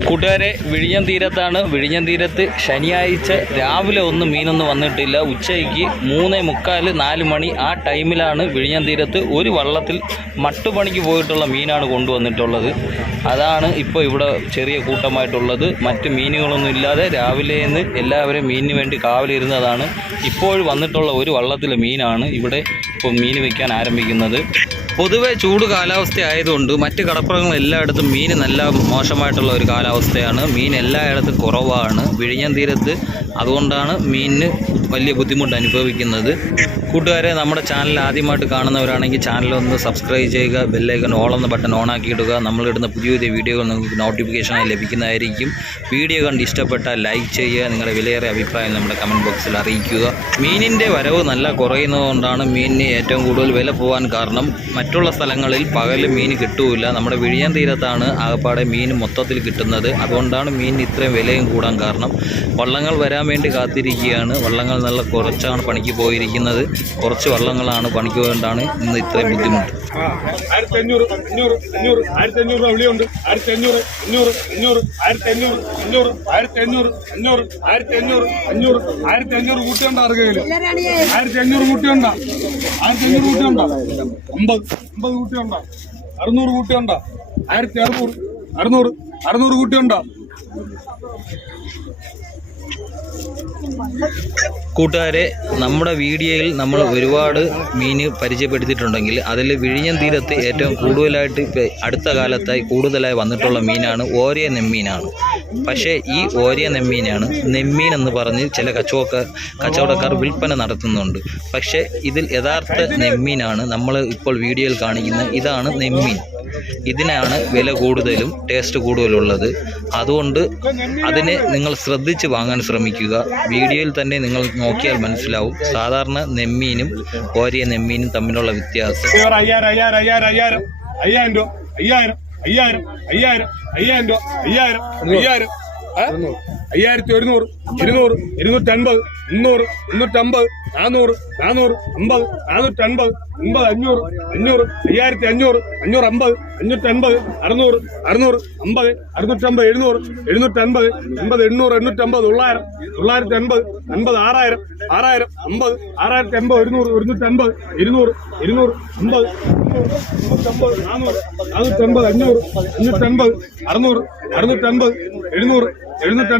കൂട്ടുകാരെ, വിഴിഞ്ഞം തീരത്താണ്. വിഴിഞ്ഞം തീരത്ത് ശനിയാഴ്ച രാവിലെ മീനൊന്നും വന്നിട്ടില്ല. ഉച്ചയ്ക്ക് 3:45 4 മണി ആ ടൈമിലാണ് വിഴിഞ്ഞം തീരത്ത് ഒരു വള്ളത്തിൽ മട്ടുപണിക്ക് പോയിട്ടുള്ള മീനാണ് കൊണ്ടുവന്നിട്ടുള്ളത്. അതാണ് ഇപ്പോൾ ഇവിടെ ചെറിയ കൂട്ടമായിട്ടുള്ളത്. മറ്റ് മീനുകളൊന്നും ഇല്ലാതെ രാവിലെ നിന്ന് എല്ലാവരും മീനിന് വേണ്ടി കാവലിരുന്നതാണ്. ഇപ്പോൾ വന്നിട്ടുള്ള ഒരു വള്ളത്തിലെ മീനാണ് ഇവിടെ ഇപ്പോൾ മീൻ വയ്ക്കാൻ ആരംഭിക്കുന്നത്. പൊതുവെ ചൂട് കാലാവസ്ഥ ആയതുകൊണ്ട് മറ്റ് കടപ്പുറങ്ങൾ എല്ലായിടത്തും മീൻ നല്ല മോശമായിട്ടുള്ള ഒരു കാലാവസ്ഥയാണ്. മീൻ എല്ലായിടത്തും കുറവാണ് വിഴിഞ്ഞം തീരത്ത്. അതുകൊണ്ടാണ് മീനിന് വലിയ ബുദ്ധിമുട്ട് അനുഭവിക്കുന്നത്. കൂട്ടുകാരെ, നമ്മുടെ ചാനൽ ആദ്യമായിട്ട് കാണുന്നവരാണെങ്കിൽ ചാനലൊന്ന് സബ്സ്ക്രൈബ് ചെയ്യുക, ബെല്ലൈക്കൺ ഓളെന്ന ബട്ടൺ ഓണാക്കിയിടുക. നമ്മളിടുന്ന പുതിയ പുതിയ വീഡിയോകൾ നിങ്ങൾക്ക് നോട്ടിഫിക്കേഷനായി ലഭിക്കുന്നതായിരിക്കും. വീഡിയോ കണ്ട് ഇഷ്ടപ്പെട്ടാൽ ലൈക്ക് ചെയ്യുക. നിങ്ങളുടെ വിലയേറിയ അഭിപ്രായം നമ്മുടെ കമൻറ്റ് ബോക്സിൽ അറിയിക്കുക. മീനിൻ്റെ വരവ് നല്ല കുറയുന്നതുകൊണ്ടാണ് മീനിന് ഏറ്റവും കൂടുതൽ വില പോകാൻ കാരണം. മറ്റുള്ള സ്ഥലങ്ങളിൽ പകൽ മീൻ കിട്ടൂല. നമ്മുടെ വിഴിഞ്ഞം തീരത്താണ് ആകപ്പാടെ മീൻ മൊത്തത്തിൽ കിട്ടുന്നത്. അതുകൊണ്ടാണ് മീനിന് ഇത്രയും വിലയും കൂടാൻ കാരണം. വള്ളങ്ങൾ വരാൻ വേണ്ടി കാത്തിരിക്കുകയാണ്. വള്ളങ്ങൾ നല്ല കുറച്ചാണ് പണിക്ക് പോയിരിക്കുന്നത്. കുറച്ച് വള്ളങ്ങളാണ് പണിക്ക് പോയതുകൊണ്ടാണ് ഇന്ന് ഇത്രയും ബുദ്ധിമുട്ട്. 1500 500 500 1500 രൂപ വിളിയുണ്ട്. 1500 500 500 1500 500 1500 500 1500 500 1500 കൂട്ടിയുണ്ടോ? അറുകയില് 1500 കൂട്ടിയുണ്ടോ? 1500 കൂട്ടിയുണ്ടോ? 50 കൂട്ടിയുണ്ടോ? 600 കൂട്ടിയുണ്ടോ? 1600 600 കൂട്ടിയുണ്ടോ? കൂട്ടുകാരെ, നമ്മുടെ വീഡിയോയിൽ നമ്മൾ ഒരുപാട് മീൻ പരിചയപ്പെടുത്തിയിട്ടുണ്ടെങ്കിൽ അതിൽ വിഴിഞ്ഞം തീരത്ത് ഏറ്റവും കൂടുതലായിട്ട് അടുത്ത കാലത്തായി കൂടുതലായി വന്നിട്ടുള്ള മീനാണ് ഓരിയ നെമ്മീനാണ്. പക്ഷേ ഈ ഓരിയ നെമ്മീനാണ് നെമ്മീൻ എന്ന് പറഞ്ഞ് ചില കച്ചവടക്കാർ വിൽപ്പന നടത്തുന്നുണ്ട്. പക്ഷേ ഇതിൽ യഥാർത്ഥ നെമ്മീനാണ് നമ്മൾ ഇപ്പോൾ വീഡിയോയിൽ കാണിക്കുന്നത്. ഇതാണ് നെമ്മീൻ. ഇതിനാണ് വില കൂടുതലും ടേസ്റ്റ് കൂടുതലുള്ളത്. അതുകൊണ്ട് അതിനെ നിങ്ങൾ ശ്രദ്ധിച്ച് വാങ്ങാൻ ശ്രമിക്കുക. വീഡിയോയിൽ തന്നെ നിങ്ങൾ നോക്കിയാൽ മനസ്സിലാവും സാധാരണ നെമ്മീനും ഓരിയ നെമ്മീനും തമ്മിലുള്ള വ്യത്യാസം. 5100 200 250 300 350 400 400 50 450 50 500 500 5500 550 550 600 600 50 650 700 750 800 850 900 980 80 6000 6000 50 6080 100 150 200 200 250 400 450 500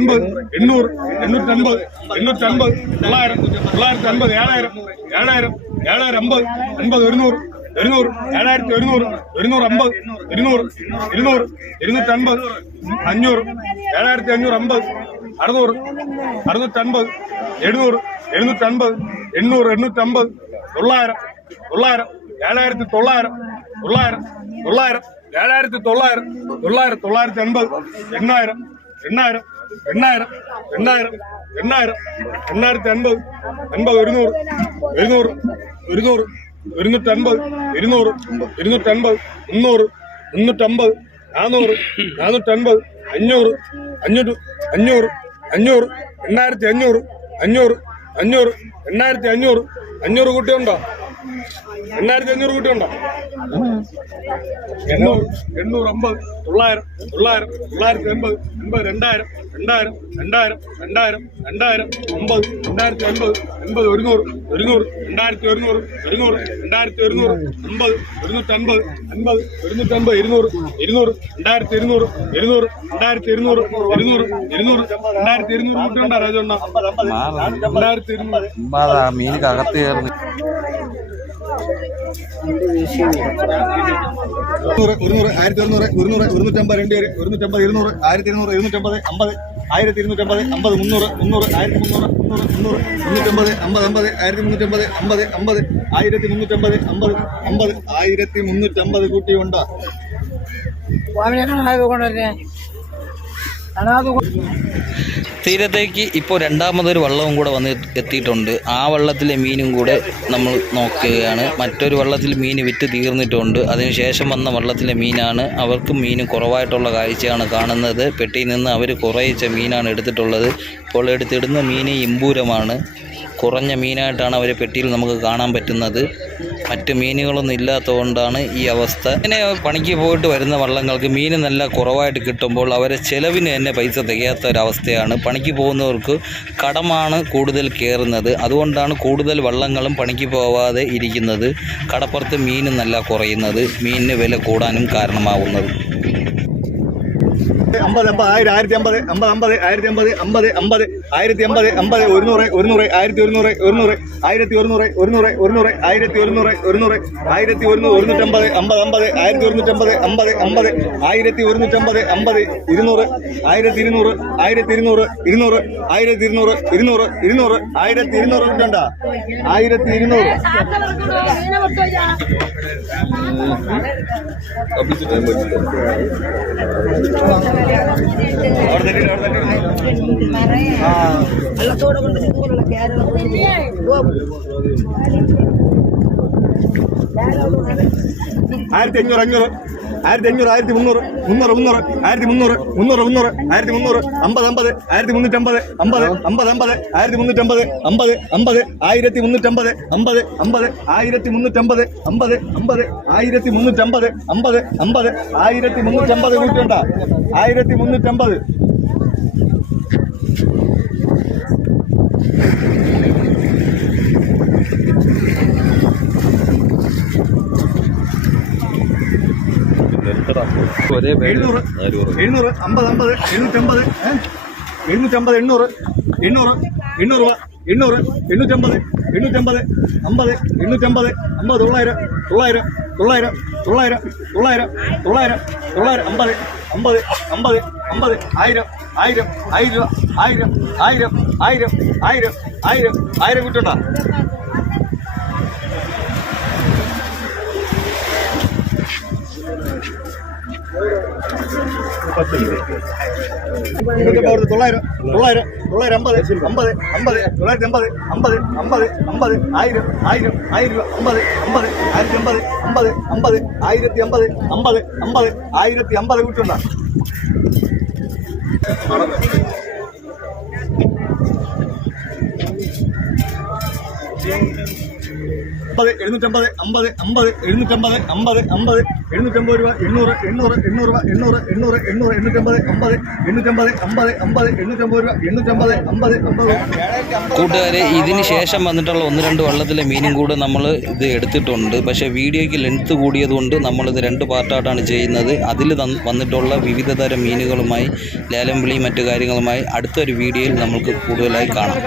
550 600 650 700 750 800 850 850 900 950 7000 7000 7000 50 50 100 100 7100 250 200 200 250 500 7550 600 650 700 750 800 850 900 900 7900 900 900 7900 980 8000 800 800 800 800 850 50 100 100 250 200 250 300 350 400 450 500 500 500 500 8500 500 500 8500 500 കൂട്ടിയുണ്ടോ? 8500 കൂട്ടിയുണ്ടോ? 800 850 900 900 980 80 2000 2000 2000 2000 2000 50 2050 100 100 100 2100 100 2100 50 150 250 250 200 200 2200 200 200 2200 കൂട്ടിയുണ്ടോ? രാജണ്ണ 2200 മീനിക്ക് അകത്ത് കയറുന്നു. 100 1100 100 150 250 250 200 1200 250 1250 1250 300 300 1300 300 350 50 50 1350 50 50 1350 കൂട്ടിയുണ്ടോ? തീരത്തേക്ക് ഇപ്പോൾ രണ്ടാമതൊരു വള്ളവും കൂടെ വന്ന് എത്തിയിട്ടുണ്ട്. ആ വള്ളത്തിലെ മീനും കൂടെ നമ്മൾ നോക്കുകയാണ്. മറ്റൊരു വള്ളത്തിൽ മീൻ വിറ്റ് തീർന്നിട്ടുണ്ട്. അതിനുശേഷം വന്ന വള്ളത്തിലെ മീനാണ്. അവർക്കും മീൻ കുറവായിട്ടുള്ള കാഴ്ചയാണ് കാണുന്നത്. പെട്ടിയിൽ നിന്ന് അവർ കുറേച്ച മീനാണ് എടുത്തിട്ടുള്ളത്. ഇപ്പോൾ എടുത്തിടുന്ന മീൻ ഇമ്പൂരമാണ്. കുറഞ്ഞ മീനായിട്ടാണ് അവർ പെട്ടിയിൽ നമുക്ക് കാണാൻ പറ്റുന്നത്. മറ്റ് മീനുകളൊന്നും ഇല്ലാത്തതുകൊണ്ടാണ് ഈ അവസ്ഥ. ഇങ്ങനെ പണിക്ക് പോയിട്ട് വരുന്ന വള്ളങ്ങൾക്ക് മീൻ നല്ല കുറവായിട്ട് കിട്ടുമ്പോൾ അവരെ ചിലവിന് തന്നെ പൈസ തികയാത്ത ഒരവസ്ഥയാണ്. പണിക്ക് പോകുന്നവർക്ക് കടമാണ് കൂടുതൽ കയറുന്നത്. അതുകൊണ്ടാണ് കൂടുതൽ വള്ളങ്ങളും പണിക്ക് പോവാതെ ഇരിക്കുന്നത്. കടപ്പുറത്ത് മീൻ നല്ല കുറയുന്നത്, മീനിന് വില കൂടാനും കാരണമാവുന്നത്. 50 50 1000 1050 50 50 1050 50 1050 50 100 100 1100 100 1100 100 100 1100 100 1100 150 50 1150 50 50 1150 50 200 1200 1200 200 1200 200 200 1200 കിട്ടണ്ട 1200 വെള്ളത്തോടെ കൊണ്ട് ഇതുപോലുള്ള കേരളം 1500 500 1500 1300 300 300 1300 1300 300 1350 50 50 50 1350 50 50 1350 50 50 1350 50 50 1350 50 50 1350 കൂട്ടണ്ട 1350 700 700 50 50 750 750 800 800 800 800 850 850 50 850 50 900 900 900 900 900 900 900 50 50 50 50 1000 1000 1000 1000 1000 1000 1000 1000 1000 കിട്ടണ്ട തൊള്ളായിരം തൊള്ളായിരം തൊള്ളായിരം 50 50 50 950 50 50 50 1000 1000 1000 രൂപ 50 50 1050 50 50 1050 50 50 1050 കിട്ടണ്ട 50 750 50 50 750 50 50 750 രൂപ 800 800 800 രൂപ 800 800 800 850 50 850 50 50 850 രൂപ 850 50 50 കൂട്ടുകാരെ, ഇതിന് ശേഷം വന്നിട്ടുള്ള 1-2 വള്ളത്തിലെ മീനും കൂടെ നമ്മൾ ഇത് എടുത്തിട്ടുണ്ട്. പക്ഷേ വീഡിയോയ്ക്ക് ലെങ്ത്ത് കൂടിയതുകൊണ്ട് നമ്മളിത് 2 പാർട്ടായിട്ടാണ് ചെയ്യുന്നത്. അതിൽ വന്നിട്ടുള്ള വിവിധ തരം മീനുകളുമായി ലേലം വിളി മറ്റു കാര്യങ്ങളുമായി അടുത്തൊരു വീഡിയോയിൽ നമുക്ക് കൂടുതലായി കാണാം.